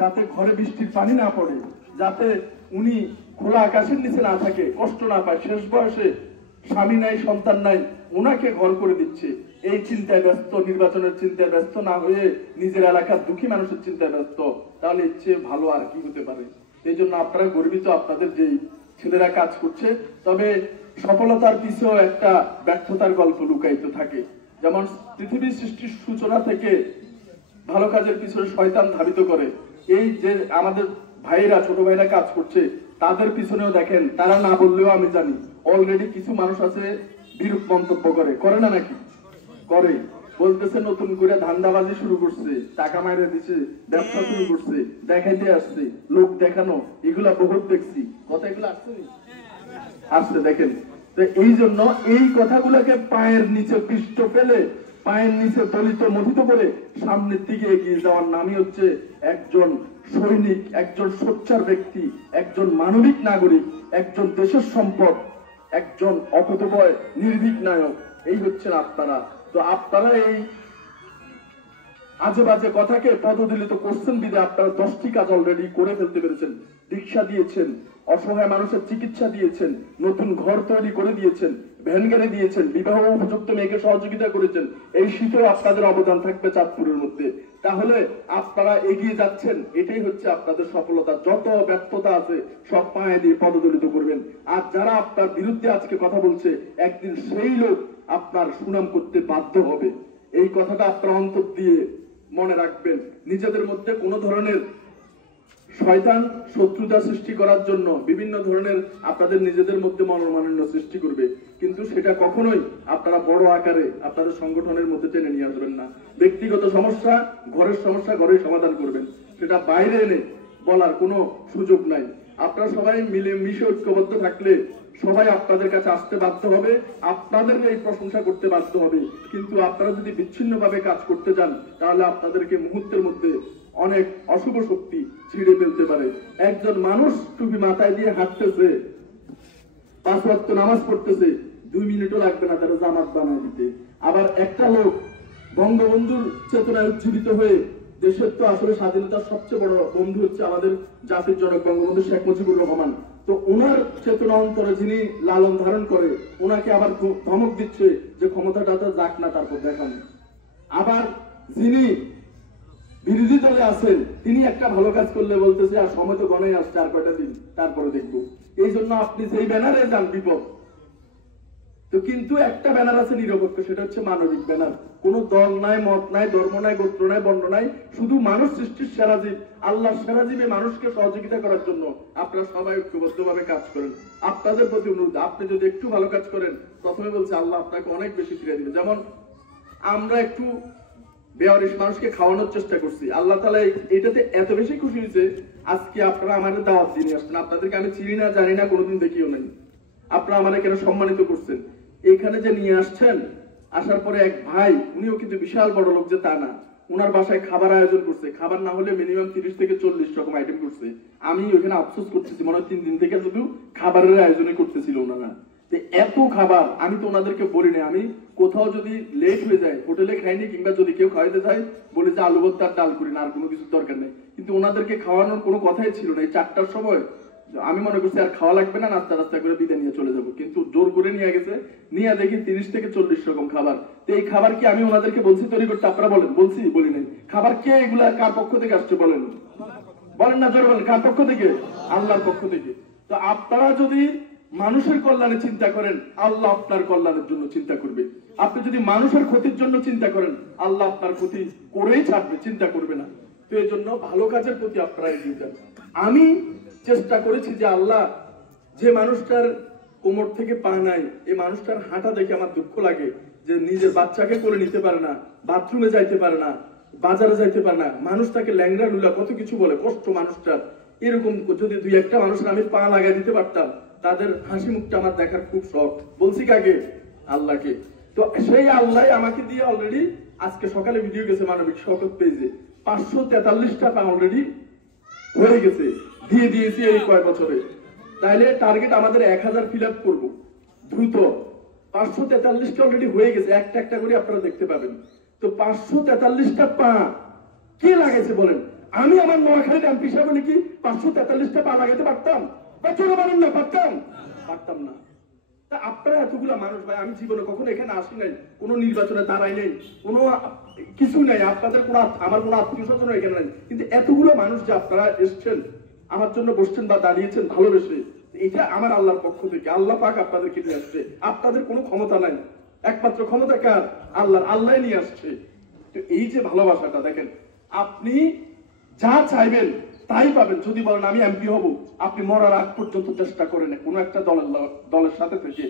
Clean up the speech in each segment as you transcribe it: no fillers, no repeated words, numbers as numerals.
যাতে ঘরে বৃষ্টির পানি না পড়ে, যাতে উনি খোলা আকাশের নিচে না থাকে, কষ্ট না পায়, শেষ বয়সে স্বামী নাই সন্তান নাই, ওনাকে ঘর করে দিচ্ছে। এই চিন্তায় ব্যস্ত, নির্বাচনের চিন্তায় ব্যস্ত না হয়ে নিজের এলাকার দুঃখী মানুষের চিন্তায় ব্যস্ত, তাহলে এর চেয়ে ভালো আর কি হতে পারে? এই জন্য আপনারা গর্বিত, আপনাদের যেই ছেলেরা কাজ করছে। তবে সফলতার পিছেও একটা ব্যর্থতার গল্প লুকায়িত থাকে। যেমন পৃথিবীর সৃষ্টির সূচনা থেকে ভালো কাজের পিছনে শয়তান ধাবিত করে। এই যে আমাদের ভাইরা, ছোট ভাইরা কাজ করছে, তাদের পিছনেও দেখেন, তারা না বললেও আমি জানি অলরেডি কিছু মানুষ আছে বিরূপ মন্তব্য করে না নাকি? করে, বলতেছে নতুন করে ধান্দাবাজি শুরু করছে, টাকা মাইরে দিচ্ছে, ব্যবসা শুরু করছে, দেখাইতে আসছে, লোক দেখানো, এগুলা বহুত দেখছি। কথা এগুলো আসছে দেখেন। তো এই জন্য এই কথাগুলোকে পায়ের নিচে পৃষ্ঠ ফেলে, পায়ের নিচে দলিত মথিত করে সামনের দিকে এগিয়ে যাওয়ার নামই হচ্ছে একজন সৈনিক, একজন সোচ্চার ব্যক্তি, একজন মানবিক নাগরিক, একজন দেশের সম্পদ, একজন অকুতোভয় নির্ভীক নায়ক। এই হচ্ছেন আপনারা। তো আপনারা এই আজে বাজে কথাকে পদদলিত করছেন বিধে আপনারা 10টি কাজ অলরেডি করে ফেলতে পেরেছেন। রিক্সা দিয়েছেন, অসহায় মানুষের চিকিৎসা দিয়েছেন, নতুন ঘর তৈরি করে দিয়েছেন, ভ্যান গাড়ি দিয়েছেন, বিবাহ উপযুক্ত মেয়েকে সহযোগিতা করেছেন। এই শীতেও আপনাদের অবদান থাকবে চাঁদপুরের মধ্যে। তাহলে আপনারা এগিয়ে যাচ্ছেন, এটাই হচ্ছে আপনাদের সফলতা। যত ব্যর্থতা আছে সব পায়ে দিয়ে পদদলিত করবেন। আর যারা আপনার বিরুদ্ধে আজকে কথা বলছে, একদিন সেই লোক আপনার সুনাম করতে বাধ্য হবে। এই কথাটা আপনারা অন্তর দিয়ে মনে রাখবেন। নিজেদের মধ্যে কোনো ধরনের শয়তান শত্রুতা সৃষ্টি করার জন্য বিভিন্ন ধরনের আপনাদের নিজেদের মধ্যে মনোমালিন্য সৃষ্টি করবে, কিন্তু সেটা কখনোই আপনারা বড় আকারে আপনাদের সংগঠনের মধ্যে টেনে নিয়ে আসবেন না। ব্যক্তিগত সমস্যা, ঘরের সমস্যা ঘরেই সমাধান করবেন, সেটা বাইরে এনে বলার কোনো সুযোগ নাই। আপনারা সবাই মিলে মিশে ঐক্যবদ্ধ থাকলে সবাই আপনাদের কাছে আসতে বাধ্য হবে, আপনাদের এই প্রশংসা করতে বাধ্য হবে। কিন্তু আপনারা যদি বিচ্ছিন্নভাবে কাজ করতে চান, তাহলে আপনাদেরকে মুহূর্তের মধ্যে অনেক অশুভ শক্তি ছিঁড়ে ফেলতে পারে। একজন মানুষ টুপি মাথায় দিয়ে হাঁটতেছে, 5 ওয়াক্ত নামাজ পড়তেছে, 2 মিনিটও লাগবে না তারা জামাত বানায় দিতে। আবার একটা লোক বঙ্গবন্ধুর চেতনায় উজ্জীবিত হয়ে, দেশের তো আসলে স্বাধীনতার সবচেয়ে বড় বন্ধু হচ্ছে আমাদের জাতির জনক বঙ্গবন্ধু শেখ মুজিবুর রহমান। তো ওনার চেতনা অন্তরে যিনি লালন ধারণ করে, ওনাকে আবার ধমক দিচ্ছে যে ক্ষমতাটা তো যাক না, তারপর দেখানো। আবার যিনি বিরোধী দলে আছেন, তিনি একটা ভালো কাজ করলে বলতেছে আর সময় তো গণাই আসছে, আর কয়টা দিন তারপরে দেখবো। এই জন্য আপনি যেই ব্যানারে যান বিপদ। তো কিন্তু একটা ব্যানার আছে নিরপেক্ষ, সেটা হচ্ছে মানবিক ব্যানার। কোনো দল নাই, মত নাই, ধর্ম নাই, গোত্র নাই, বর্ণ নাই, শুধু মানুষ সৃষ্টির সেরা জীব, আল্লাহর সেরা জীবে মানুষকে সহযোগিতা করার জন্য আপনারা সবাই ঐক্যবদ্ধভাবে কাজ করেন। আপনাদের প্রতি অনুরোধ, আপনি যদি একটু ভালো কাজ করেন, প্রথমে বলছে আল্লাহ আপনাকে অনেক বেশি ফিরে দিবে। যেমন আমরা একটু বেয়ারিশ মানুষকে খাওয়ানোর চেষ্টা করছি, আল্লাহ তাআলা এটাতে এত বেশি খুশি হয়েছে। আজকে আপনারা আমাদের দাওয়াত দিয়ে আসছেন, আপনাদেরকে আমি চিনি না, জানি না, কোনোদিন দেখিও নাই, আপনারা আমাদের কেন সম্মানিত করছেন। এখানে যে নিয়ে আসছেন, আসার পরে এক ভাই, উনিও কিন্তু বিশাল বড় লোক যে তা না, ওনার বাসায় খাবার আয়োজন করছে, খাবার না হলে মিনিমাম 30 থেকে 40 রকম আইটেম করছে। আমি ওখানে আফসোস করতেছি, মনে হয় 3 দিন থেকে শুধু খাবারের আয়োজনই করতেছিল ওনারা। এত খাবার আমি তো ওনাদেরকে বলি না, আমি কোথাও যদি লেট হয়ে যায়, হোটেলে খাইনি, কিংবা যদি কেউ খাওয়াইতে চাই বলে যে আলু ভর্তা ডাল করি না, আর কোনো কিছু দরকার নেই। কিন্তু ওনাদেরকে খাওয়ানোর কোনো কথাই ছিল না। এই 4টার সময় আমি মনে করছি আর খাওয়া লাগবে না, নাস্তা রাস্তা করে বিদায় নিয়ে চলে যাবো, কিন্তু জোর করে নিয়ে গেছে। নিয়ে দেখি 30 থেকে 40 রকম খাবার। তো এই খাবার কি আমি ওনাদেরকে বলছি তৈরি করতে? আপনারা বলেন, বলছি বলি নাই? খাবার কে এগুলা কার পক্ষ থেকে আসছে বলেন? বলেন না, জোরে বলেন, কার পক্ষ থেকে? আল্লাহর পক্ষ থেকে। তো আপনারা যদি মানুষের কল্যাণে চিন্তা করেন, আল্লাহ আপনার কল্যাণের জন্য চিন্তা করবে। আপনি যদি মানুষের ক্ষতির জন্য চিন্তা করেন, আল্লাহ আপনার ক্ষতি করেই ছাড়বে, চিন্তা করবে না। তো এই জন্য ভালো কাজের প্রতি আপনারা এগিয়ে যান। আমি চেষ্টা করেছি যে আল্লাহ, যে মানুষটার কোমর থেকে পা নাই, এই মানুষটার হাঁটা দেখে আমার দুঃখ লাগে, যে নিজের বাচ্চাকে কোলে নিতে পারে না, বাথরুমে যাইতে পারে না, বাজারে যাইতে পারে না, মানুষটাকে ল্যাংড়া লুলা কত কিছু বলে, কষ্ট মানুষটার। এরকম যদি 2-1টা মানুষের আমি পা লাগাই দিতে পারতাম, তাদের হাসি মুখটা আমার দেখার খুব শখ। বলছি কাকে? আল্লাহকে। তো সেই আল্লাহ আমাকে দিয়ে অলরেডি আজকে সকালে ভিডিও গেছে মানবিক শকত পেজে, 543টা পা অলরেডি হয়ে গেছে, দিয়ে দিয়েছি এই কয়েক বছরে। তাইলে টার্গেট আমাদের 1000 ফিল আপ করবো দ্রুত। 543টা অলরেডি হয়ে গেছে, একটা একটা করে আপনারা দেখতে পাবেন। তো 543টা পা কে লাগাইছে বলেন? আমি আমার নোয়াখালীর এমপি সাহেব নাকি 543টা পা লাগাতে পারতাম? বছর মানেন না, পারতাম না। তা আপনারা এতগুলা মানুষ ভাই, আমি জীবনে কখনো এখানে আসি নাই, কোনো নির্বাচনে দাঁড়াই নাই, কোনো কিছু নাই, আপনাদের কোনো আমার কোনো আত্মীয় স্বজন এখানে নাই, কিন্তু এতগুলো মানুষ যে আপনারা এসছেন আমার জন্য, বসছেন বা দাঁড়িয়েছেন ভালোবেসে, এটা আমার আল্লাহর পক্ষ থেকে। আল্লাহ পাক আপনাদেরকে নিয়ে আসছে, আপনাদের কোনো ক্ষমতা নাই, একমাত্র ক্ষমতা কার? আল্লাহর। আল্লাহ নিয়ে আসছে। তো এই যে ভালোবাসাটা দেখেন, আপনি যা চাইবেন তাই পাবেন। যদি বলেন আমি এমপি হব, আপনি মরার আগ পর্যন্ত চেষ্টা করেন কোনো একটা দলের সাথে থেকে,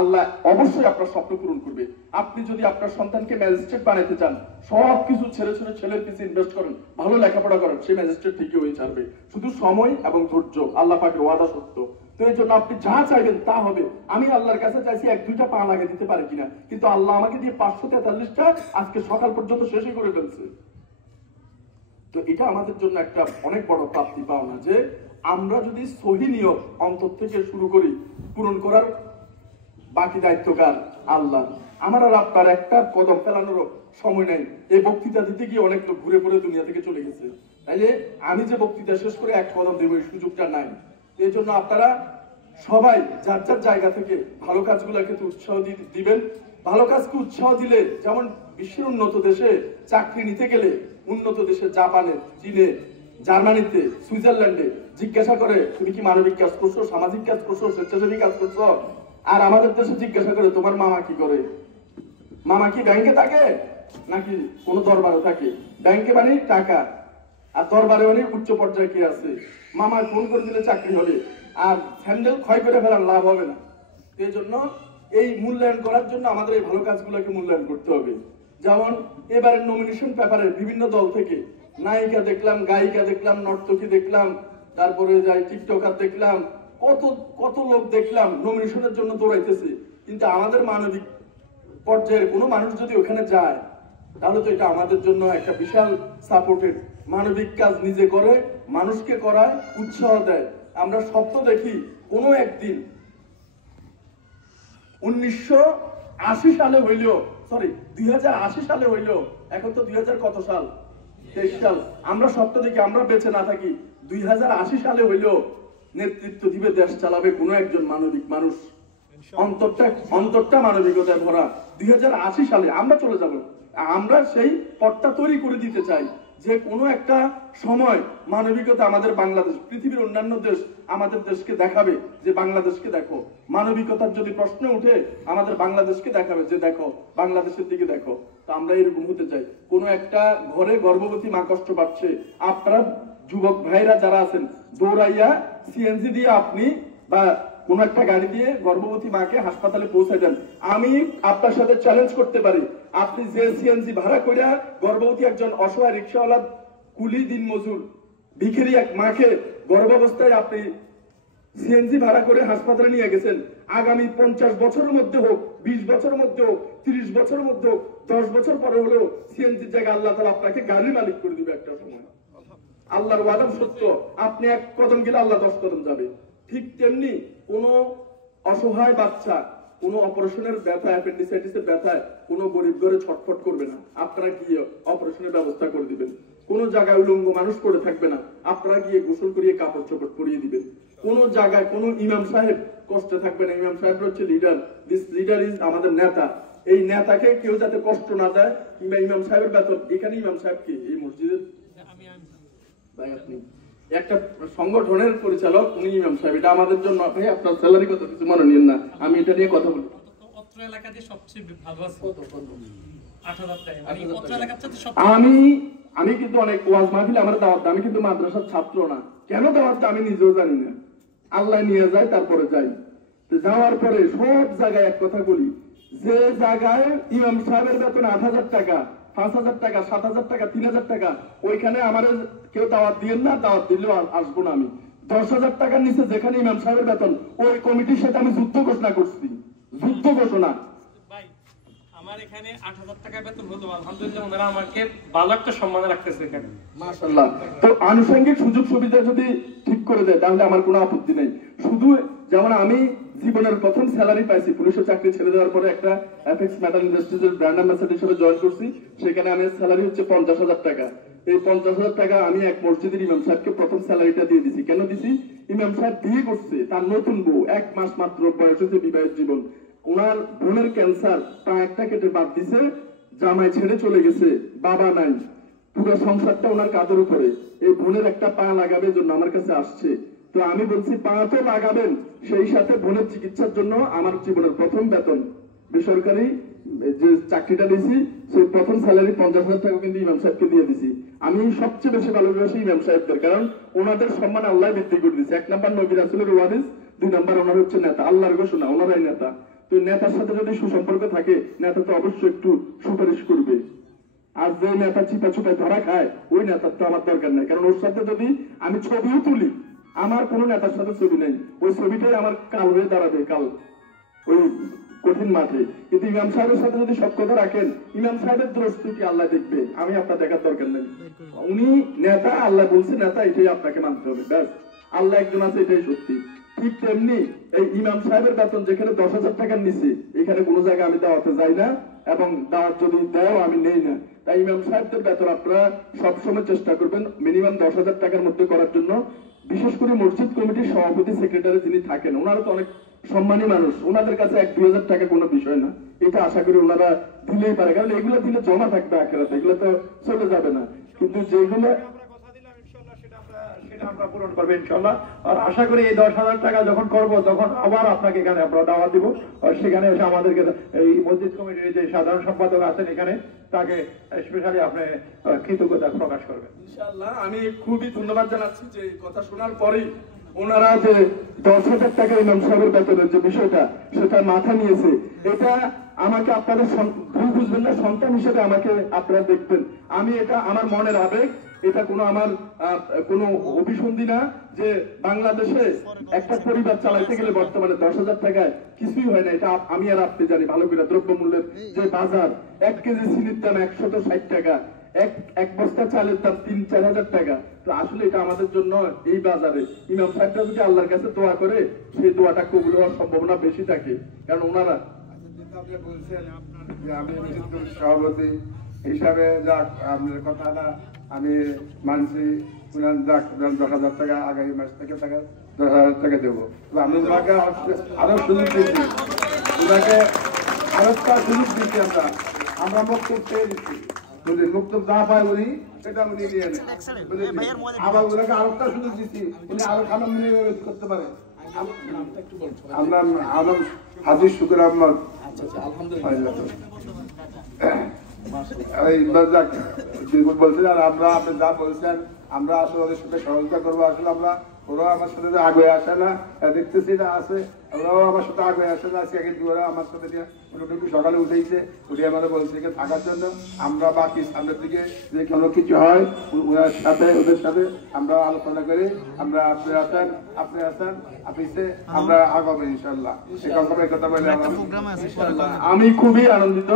আল্লাহ অবশ্যই আপনার স্বপ্ন পূরণ করবে। আপনি যদি আপনার সন্তানকে ম্যাজিস্ট্রেট বানাতে চান, সবকিছু ছেড়ে ছেলের পিছিয়ে ইনভেস্ট করেন, ভালো লেখাপড়া করেন, সে ম্যাজিস্ট্রেট ঠিকই হয়ে যাবে। শুধু সময় এবং ধৈর্য, আল্লাহ পাকের ওয়াদা সত্য। তো এই জন্য আপনি যা চাইবেন তা হবে। আমি আল্লাহর কাছে চাইছি 1-2টা পা লাগিয়ে দিতে পারে কিনা, কিন্তু আল্লাহ আমাকে দিয়ে 543টা আজকে সকাল পর্যন্ত শেষই করে ফেলছে। তো এটা আমাদের জন্য একটা অনেক বড় প্রাপ্তি পাওনা, যে আমরা যদি সহি নিয়ত অন্তর থেকে শুরু করি, পূরণ করার বাকি দায়িত্বকার আল্লাহ। আমার আর আপনার একটা কদম ফেলানোর সময় নেই। এই বক্তৃতা দিতে গিয়ে অনেক লোক ঘুরে পড়ে দুনিয়া থেকে চলে গেছে, তাইলে আমি যে বক্তৃতা শেষ করে এক কদম দেবো এই সুযোগটা নাই। এই জন্য আপনারা সবাই যার যার জায়গা থেকে ভালো কাজগুলোকে উৎসাহ দিবেন। ভালো কাজকে উৎসাহ দিলে, যেমন বিশ্বের উন্নত দেশে চাকরি নিতে গেলে, উন্নত দেশে জাপানে, চীনে, জার্মানিতে, সুইজারল্যান্ডে জিজ্ঞাসা করে তুমি কি মানবিক কাজ করছো, সামাজিক কাজ করছো, স্বেচ্ছাসেবী কাজ করছো? আর আমাদের দেশে জিজ্ঞাসা করে তোমার মামা কি করে? মামা কি ব্যাংকে থাকে নাকি কোন দরবারে থাকে? ব্যাংকে মানে টাকা, আর দরবারে মানে উচ্চ পর্যায়ে কে আছে? মামা ফোন করে দিলে চাকরি হবে, আর স্যান্ডেল ক্ষয় করে ফেলার লাভ হবে না। এই জন্য এই মূল্যায়ন করার জন্য আমাদের এই ভালো কাজগুলোকে মূল্যায়ন করতে হবে। যেমন এবারের নমিনেশন পেপারে বিভিন্ন দল থেকে নায়িকা দেখলাম, গায়িকা দেখলাম, নর্তকী দেখলাম, তারপরে যাই টিকটকার দেখলাম, কত কত লোক দেখলাম নমিনেশনের জন্য দৌড়াইতেছে। কিন্তু আমাদের মানবিক পর্যায়ের কোনো মানুষ যদি ওখানে যায়, তাহলে তো এটা আমাদের জন্য একটা বিশাল সাপোর্টেড। মানবিক কাজ নিজে করে, মানুষকে করায়, উৎসাহ দেয়। আমরা স্বপ্ন দেখি কোনো একদিন 1980 সালে হইলেও, 2080 সালে হইলেও, এখন তো 2000 কত সাল, 23 সাল, আমরা স্বপ্ন দেখি আমরা বেঁচে না থাকি 2080 সালে হইলেও নেতৃত্ব দিবে, দেশ চালাবে কোনো একজন মানবিক মানুষ, অন্তরটা মানবিকতায় ভরা। 2080 সালে আমরা চলে যাব। আমরা সেই পথটা তৈরি করে দিতে চাই, যে কোনো একটা সময় মানবিকতা আমাদের বাংলাদেশ, পৃথিবীর অন্যান্য দেশ আমাদের দেশকে দেখাবে যে বাংলাদেশকে দেখো। মানবিকতার যদি প্রশ্ন উঠে, আমাদের বাংলাদেশকে দেখাবে যে দেখো, বাংলাদেশের দিকে দেখো। তো আমরা এরকম হতে চাই। কোনো একটা ঘরে গর্ভবতী মা কষ্ট পাচ্ছে, আপনারা যুবক ভাইরা যারা আছেন, দৌড়াইয়া সিএনজি দিয়ে আপনি বা কোন একটা গাড়ি দিয়ে গর্ভবতী মাকে হাসপাতালে পৌঁছে দেন। আমি আপনার সাথে চ্যালেঞ্জ করতে পারি, আপনি যে সিএনজি ভাড়া করিয়া গর্ভবতী একজন অসহায় রিক্সাওয়ালা, কুলি দিন মজুর, ভিখারি এক মাকে গর্ভাবস্থায় আপনি সিএনজি ভাড়া করে হাসপাতালে নিয়ে গেছেন, আগামী 50 বছরের মধ্যে হোক, 20 বছরের মধ্যে হোক, 30 বছরের মধ্যে হোক, 10 বছর পরে হলেও সিএনজির জায়গায় আল্লাহ তাআলা আপনাকে গাড়ির মালিক করে দিবে একটা সময়। আল্লাহর ওয়াদা সত্য। আপনি এক কদম গেলে আল্লাহ 10 কদম যাবে। ঠিক তেমনি কোন অসহায় বাচ্চা কোন অপারেশনের ব্যথা, অ্যাপেন্ডিসাইটিসের ব্যথায় কোন গরিব ঘরে ছটফট করবে না, আপনারা গিয়ে অপারেশনের ব্যবস্থা করে দিবেন। কোন জায়গায় উলঙ্গ মানুষ পড়ে থাকবে না, আপনারা গিয়ে গোসল করিয়ে কাপড় চোপড় পরিয়ে দিবেন। কোন জায়গায় কোন ইমাম সাহেব কষ্টে থাকবে না, ইমাম সাহেব হচ্ছে লিডার, দিস লিডার ইজ আমাদের নেতা। এই নেতাকে কেউ যাতে কষ্ট না দেয়, কিংবা ইমাম সাহেবের বেতন, এখানে ইমাম সাহেব কি এই মসজিদের একটা সংগঠনের পরিচালক, উনি ইমাম সাহেব। এটা আমাদের জন্য, ভাই আপনার স্যালারি কত কিছু মনে নিন না, আমি এটা নিয়ে কথা বলি। অত্র এলাকাতে সবচেয়ে ভালো আছে কত 8000 টাকা। মানে অত্র এলাকাতে আমি কিন্তু অনেক ওয়াজ মাহফিল আমার দাওয়াত, আমি কিন্তু মাদ্রাসার ছাত্র না। কেন দাওয়াত আমি নিজেও জানি না, আল্লাহ নিয়ে যায় তারপরে যাই। যাওয়ার পরে সব জায়গায় এক কথা বলি, যে জায়গায় ইমাম সাহেবের বেতন 8000 টাকা, 5000 টাকা, 7000 টাকা, 3000 টাকা, ওইখানে আমার কেউ দাওয়াত দিয়েন না, দাওয়াত দিলেও আসবো না আমি। 10,000 টাকার নিচে যেখানে ইমাম সাহেবের বেতন, ওই কমিটির সাথে আমি যুদ্ধ ঘোষণা করছি, যুদ্ধ ঘোষণা। ভাই আমার এখানে 8000 টাকা বেতন হলো, আলহামদুলিল্লাহ ওনারা আমাকে ভালো একটা সম্মান রাখতেছে এখানে, মাশাআল্লাহ। তো আনুষঙ্গিক সুযোগ সুবিধা যদি ঠিক করে দেয় তাহলে আমার কোনো আপত্তি নেই। শুধু যেমন আমি জীবনের প্রথম স্যালারি পাইছি, পুলিশের চাকরি ছেড়ে দেওয়ার পরে একটা এফএক্স মেটাল ইন্ডাস্ট্রিজের ব্র্যান্ড অ্যাম্বাসেডর হিসেবে জয়েন করছি। সেখানে আমি স্যালারি হচ্ছে 50,000 টাকা। এই 50,000 টাকা আমি এক মসজিদের ইমাম সাহেবকে প্রথম স্যালারিটা দিয়ে দিছি। কেন দিছি? ইমাম সাহেব বিয়ে করছে, তার নতুন বউ, 1 মাস মাত্র বয়স হয়েছে, বিবাহের জীবন। ওনার বোনের ক্যান্সার, পা একটা কেটে বাদ দিছে, জামাই ছেড়ে চলে গেছে, বাবা নাই, পুরো সংসারটা ওনার কাঁধের উপরে। এই বোনের একটা পা লাগাবে জন্য আমার কাছে আসছে। তো আমি বলছি পা তো লাগাবেন, সেই সাথে বোনের চিকিৎসার জন্য আমার জীবনের প্রথম বেতন বেসরকারি যে চাকরিটা দিয়েছি, সেই প্রথম স্যালারি 50,000 টাকা কিন্তু ইমাম সাহেবকে দিয়ে দিছি। আমি সবচেয়ে বেশি ভালোবাসি ইমাম সাহেবদের, কারণ ওনাদের সম্মান আল্লাহ বৃদ্ধি করে দিয়েছে। 1 নাম্বার নবী রাসূলের ওয়ারিস, 2 নাম্বার ওনার হচ্ছে নেতা, আল্লাহর ঘোষণা, ওনারাই নেতা। তো নেতার সাথে যদি সুসম্পর্ক থাকে, নেতা তো অবশ্যই একটু সুপারিশ করবে। আর যে নেতা চিপা চুপায় ধরা খায়, ওই নেতার তো আমার দরকার নাই, কারণ ওর সাথে যদি আমি ছবিও তুলি, আমার কোনো নেতার সাথে ছবি নেই, ওই ছবিটাই আমার কাল হয়ে দাঁড়াবে কাল ওই কঠিন মাঠে। কিন্তু ইমাম সাহেবের সাথে যদি সব কথা রাখেন, ইমাম সাহেবের দৃষ্টি আল্লাহ দেখবে, আমি আপনার দেখার দরকার নেই। উনি নেতা, আল্লাহ বলছে নেতা, এটাই আপনাকে মানতে হবে, ব্যাস। আল্লাহ একজন আছে, এটাই সত্যি। ঠিক তেমনি এই ইমাম সাহেবের বেতন যেখানে 10,000 টাকার নিচে, এখানে কোনো জায়গায় আমি দাওয়াতে যাই না, এবং দাওয়াত যদি দেও আমি নেই না। তাই ইমাম সাহেবদের বেতন আপনারা সবসময় চেষ্টা করবেন মিনিমাম 10,000 টাকার মধ্যে করার জন্য। বিশেষ করে মসজিদ কমিটির সভাপতি, সেক্রেটারি যিনি থাকেন, ওনারা তো অনেক সম্মানী মানুষ, ওনাদের কাছে 1-2 হাজার টাকা কোনো বিষয় না। এটা আশা করি ওনারা দিলেই পারে, কারণ এগুলো দিলে জমা থাকবে আখেরাতে, এগুলো তো চলে যাবে না। কিন্তু যেগুলো সেটা আমরা পূরণ করবো ইনশাল্লাহ। আর আশা করি এই 10,000 টাকা যখন করবো, তখন আবার আপনাকে এখানে আমরা দাওয়াত দিব, আর সেখানে এসে আমাদেরকে এই মসজিদ কমিটির যে সাধারণ সম্পাদক আছেন এখানে, তাকে স্পেশালি আপনি কৃতজ্ঞতা প্রকাশ করবেন ইনশাআল্লাহ। আমি খুবই ধন্যবাদ জানাচ্ছি যে কথা শোনার পরেই ওনারা যে 10,000 টাকা ইমাম সাহেবের বেতনের যে বিষয়টা, সেটা মাথা নিয়েছে। এটা আমাকে আপনাদের ভুল বুঝবেন না, সন্তান হিসেবে আমাকে আপনারা দেখবেন। আমি এটা আমার মনের আবেগ, এটা কোনো আমার কোনো অভিসন্ধি না যে বাংলাদেশে একটা পরিবার চালাইতে গেলে বর্তমানে 10,000 টাকায় কিছুই হয় না। এটা আমি আর আপনি জানি ভালো করে। দ্রব্যমূল্যের যে বাজার, 1 কেজি চিনির দাম 160 টাকা, এক বস্তা চালের দাম 3-4 হাজার টাকা। তো আসলে এটা আমাদের জন্য এই বাজারে ইমাম সাহেবরা যদি আল্লাহর কাছে দোয়া করে, সেই দোয়াটা কবুল হওয়ার সম্ভাবনা বেশি থাকে, কারণ ওনারা আপনি বলছেন যে আমি সভাপতি হিসাবে যাক আপনার কথাটা আমি মানছি, যাক 10,000 টাকা আগামী মাস থেকে 10,000 টাকা দেবো। আমি ওনাকে আরো সুযোগ দিচ্ছি, ওনাকে আরো একটা সুযোগ দিচ্ছি। আমরা বক্তব্য পেয়ে দিচ্ছি, যদি বক্তব্য না পায় উনি, সেটা উনি নিয়ে নেন। আবার ওনাকে আরো একটা সুযোগ দিচ্ছি, উনি আরো খানা মিলে করতে পারে। আমার হাজির শুকুর আহমদ। বলছেন আর আমরা, আপনি যা বলছেন, আমরা আসলে ওদের সাথে সহযোগিতা করবো। আসলে আমরা, ওরাও আমার সাথে আগে আসে না, দেখতেছি না আছে, ওরাও আমার সাথে আগে আসে না। আজকে কিন্তু ওরা আমার সাথে মোটামুটি সকালে উঠেছে, উঠে আমাদের বলছে থাকার জন্য। আমরা বাকি সামনের দিকে যে কোনো কিছু হয় ওনার সাথে, ওদের সাথে আমরা আলোচনা করে আমরা আপনি আসেন অফিসে আমরা আগাবো ইনশাল্লাহ। কথা বলে আমি খুবই আনন্দিত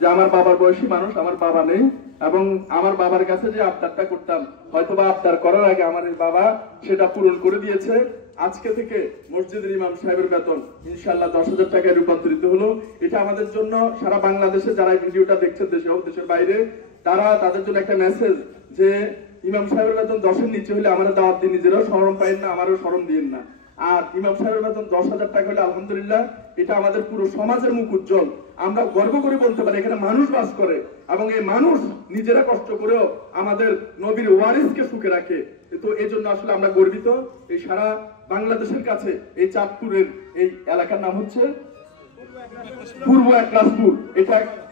যে আমার বাবার বয়সী মানুষ, আমার বাবা নেই, এবং আমার বাবার কাছে যে আবদারটা করতাম, হয়তোবা আবদার করার আগে আমার বাবা সেটা পূরণ করে দিয়েছে। আজকে থেকে মসজিদের ইমাম সাহেবের বেতন ইনশাআল্লাহ 10,000 টাকায় রূপান্তরিত হলো। এটা আমাদের জন্য, সারা বাংলাদেশে যারা ভিডিওটা দেখছেন, দেশে হোক দেশের বাইরে, তারা তাদের জন্য একটা মেসেজ যে ইমাম সাহেবের বেতন 10-এর নিচে হলে আমাদের দাওয়াত দিয়ে নিজেরাও শরম পাইন না, আমারও শরম দিন না। আর ইমাম সাহেবের বেতন 10,000 টাকা হলে আলহামদুলিল্লাহ, এটা আমাদের পুরো সমাজের মুখ উজ্জ্বল। আমরা গর্ব করে বলতে পারি এখানে মানুষ বাস করে, এবং এই মানুষ নিজেরা কষ্ট করেও আমাদের নবীর ওয়ারিসকে সুখে রাখে। তো এই জন্য আসলে আমরা গর্বিত। এই সারা বাংলাদেশের কাছে এই চাঁদপুরের এই এলাকার নাম হচ্ছে পূর্ব একরাসপুর।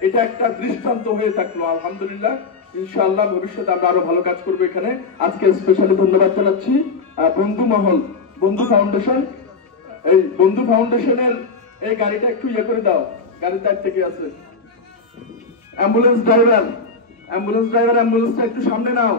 এটা একটা দৃষ্টান্ত হয়ে থাকলো আলহামদুলিল্লাহ। ইনশাআল্লাহ ভবিষ্যতে আমরা আরো ভালো কাজ করবো এখানে। আজকে স্পেশালি ধন্যবাদ জানাচ্ছি বন্ধু মহল, বন্ধু ফাউন্ডেশন। এই বন্ধু ফাউন্ডেশনের এই গাড়িটা একটু ইয়ে করে দাও, গাড়ির দায়িত্ব কে আছে? অ্যাম্বুলেন্স ড্রাইভার, অ্যাম্বুলেন্সটা একটু সামনে নাও।